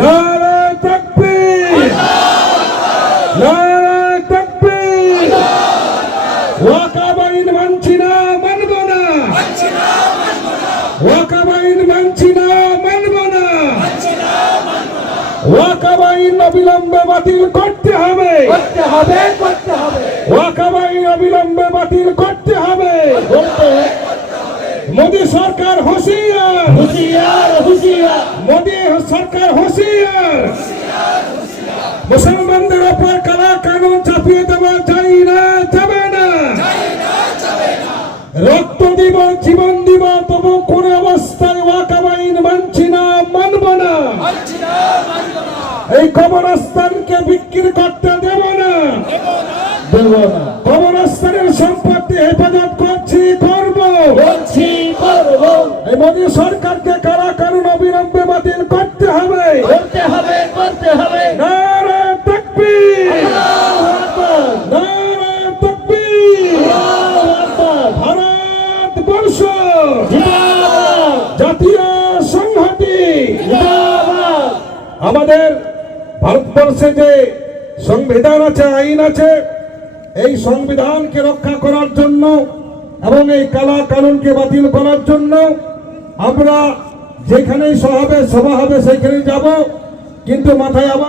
নারে তাকবীর, নারে তাকবীর। ওয়াকফ আইন মানছি না, মানব না। ওয়াকফ আইন মানছি না, মানব না। ওয়াকফ আইন অবিলম্বে বাতিল করতে হবে, করতে হবে, করতে হবে। ওয়াকফ আইন অবিলম্বে বাতিল করতে হবে। মোদী সরকার হুঁশিয়ার, হুঁশিয়ার, হুঁশিয়ার। মোদী সরকার হুঁশিয়ার। মুসলমানদের উপর কালা কানুন চাপিয়ে দেওয়া যায় না, যাবে না। রক্ত দিব, জীবন দিব, তবু কোন অবস্থায় ওয়াকফ আইন মানছি না, মানব না। এই কবরস্থানকে বিক্রি করতে দেব না, দেব না। কবরস্থানের সম্পত্তি হেফাজত করছি, করব। বলছি, করব। এই মোদী সরকারকে কারা কানুন অবিলম্বে বাতিল করতে হবে, করতে হবে, করতে হবে। নারে তাকবীর, আল্লাহু আকবার, নারে তাকবীর। আল্লাহু আকবার। ভারতবর্ষ জিন্দাবাদ, জাতীয় সংহতি। জিন্দাবাদ। আমাদের ভারতবর্ষে যে সংবিধান আছে, আইন আছে, এই সংবিধানকে রক্ষা করার জন্য এবং এই কালা কানুনকে বাতিল করার জন্য আমরা যেখানেই সভা হবে সেখানেই যাব, কিন্তু মাথায় আবার